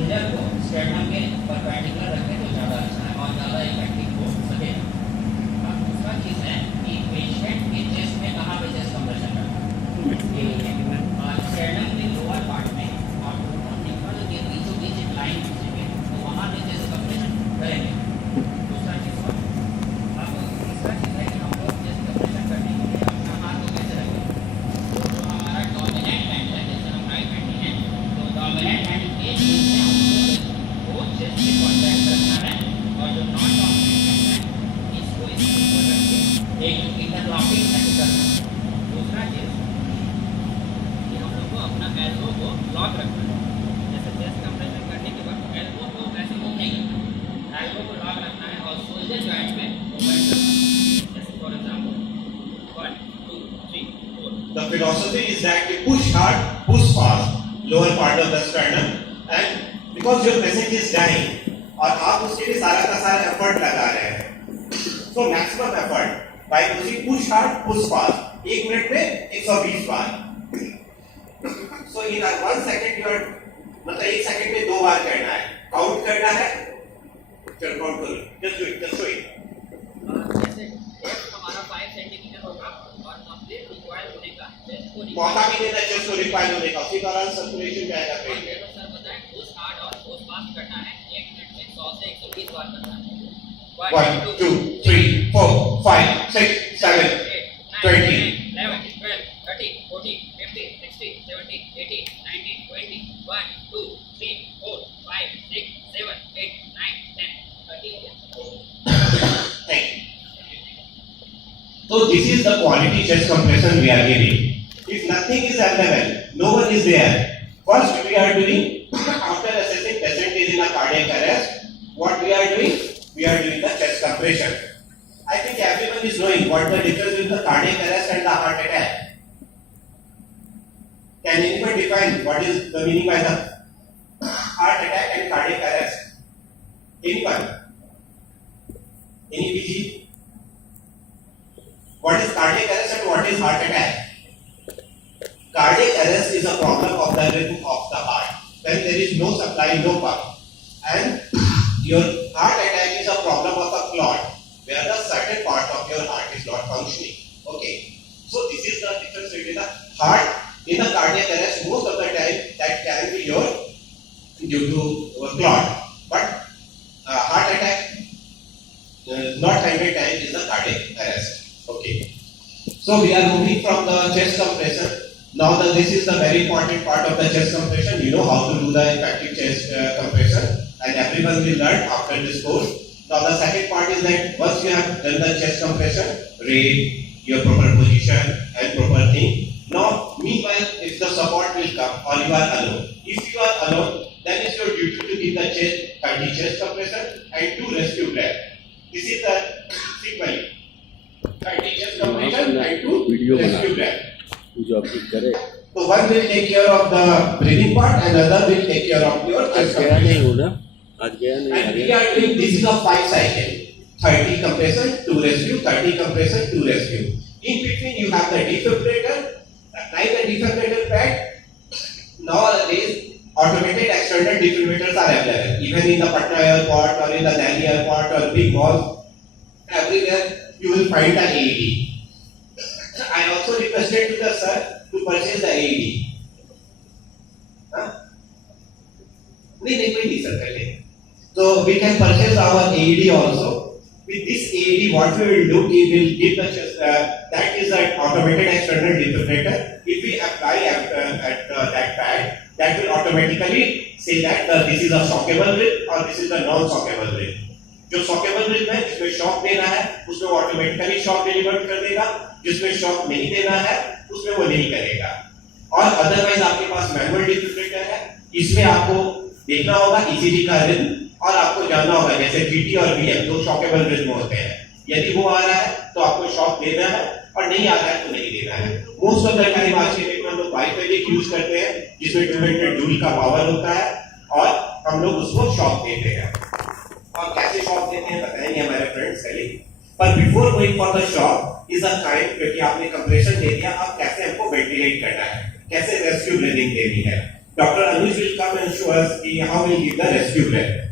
Shoulder को sternum के perpendicular रखें तो ज़्यादा अच्छा है और ज़्यादा इफेक्टिव हो सकेगा। अब दूसरा चीज़ है कि पेशेंट के चेस्ट में कहाँ पे चेस्ट कंप्रेशन करना है, ये स्टर्नम के लोअर पार्ट में और निकल के बीचों बीच एक लाइन खींचेंगे तो वहाँ पे चेस्ट कंप्रेशन करेंगे। दूसरा चीज़ अब तीसरा चीज़ है कि हम लोग चेस्ट कंप्रेशन करने के लिए अपना हाथ को कैसे रखेंगे। तो जो हमारा डोमिनेंट हैंड है, जैसे हम राइट हैंड हैं तो डोमिनेंट हैंड के वो चेस्ट से कॉन्टैक्ट रखना है और जो नॉन डोमिनेंट हैंड है इसको इसके ऊपर रख के एक इंटरलॉकिंग ऐसे करना है। दूसरा चीज़ कि हम लोग को अपना एल्बो को लॉक रखना है। जैसे चेस्ट कंप्रेशन करने के बाद एल्बो को वैसे मूव नहीं करना है, एल्बो को लॉक रखना है और शोल्डर जॉइंट में मूवमेंट करना है। जैसे for example 1 2 3 4। The philosophy is that you push hard, push fast, lower part of the sternum, and because your patient is dying, और आप उसके लिए सारा का सारा एफर्ट लगा रहे हैं, so maximum effort by using push hard, push fast, 1 minute में 120 बार। So in 1 second you are, मतलब 1 सेकंड में 2 बार करना है, काउंट करना है, चलो काउंट करो, just show it। जैसे हमारा 5 सेंटीमीटर होगा और कंप्लीट रिक्वायर होने का चेस्ट को मौका भी देना चेस्ट को रिक्वायर होने का, उसी दौरान सर्कुलेशन जाएगा पेट में। सर बताएं पुश हार्ड और पुश फास्ट करना है, 1 मिनट में 100 से 120 बार करना है। 1 2 3 4 5 6 7 20 11 12 13 14 15 16 17 18 19 20 1 2 3 4 5 6 7 8 9 10 30 हो गया। Thank you. So this is the quality chest compression we are giving. If nothing is available, no one is there. First we are doing, after assessing patient is in a cardiac arrest, what we are doing? We are doing the chest compression. I think everyone is knowing what the difference between the cardiac arrest and the heart attack. Can anyone define what is the meaning by the heart attack and cardiac arrest? Anyone? Any PG? What is cardiac arrest and what is heart attack? Cardiac arrest is a problem of the rhythm of the heart. When there is no supply, no pump. And your heart attack is a problem of a clot, where the certain part of your heart is not functioning. Okay. So this is the difference between the heart. In the cardiac arrest, most of the time that can be your due to clot. But heart attack, not 100 times is the cardiac arrest. Okay. So we are moving from the chest compression. Now this is the very important part of the chest compression. You know how to do the effective chest compression, and everyone will learn after this course. Now the second part is that once you have done the chest compression, rate your proper position and proper thing. Now meanwhile, if the support will come or you are alone. If you are alone, then it's your duty to give the chest 30 chest compression and 2 rescue breath. This is the sequence. 30 chest compression and 2 rescue breath. So one will take care of the breathing part and other will take care of your chest compression. And we are doing, this is a 5 cycle. 30 compression, 2 rescue, 30 compression, 2 rescue. In between you have the defibrillator, like the defibrillator pad. Nowadays automated external defibrillators are available. Even in the Patna airport or in the Delhi airport or big malls, everywhere you will find the AED. I also requested to the sir to purchase the AED. So we can purchase our AED also. With this AED, what we will do, we will give the that is an automated external defibrillator. If we apply at that pad, that will automatically say that this is a shockable rhythm or this is a non-shockable rhythm. जो shockable rhythm है, जिसमें shock देना है, उसमें automatically shock deliver कर देगा. जिसमें shock नहीं देना है, उसमें वो नहीं करेगा. और अदरवाइज आपके पास मैनुअल डिफिब्रिलेटर है, इसमें आपको देखना होगा ईसीजी का रिदम और आपको जानना होगा जैसे जीटी और बीएम दो शॉकेबल रिदम होते हैं. यदि वो आ रहा है तो आपको शॉक देना है और नहीं आ रहा है तो नहीं देना है. मोस्ट ऑफ द टाइम आज के डेट में हम लोग बाइफेजिक यूज करते हैं जिसमें 200 जूल का पावर होता है और हम लोग उसको शॉक देते हैं. और कैसे शॉक देते हैं बताएंगे हमारे फ्रेंड्स कलीग. पर before going for the shock is a kind, क्योंकि आपने कंप्रेशन दे दिया, अब कैसे हमको वेंटिलेट करना है, कैसे रेस्क्यू ब्रीदिंग देनी है. Dr. Anish will come and show us how we give the rescue care.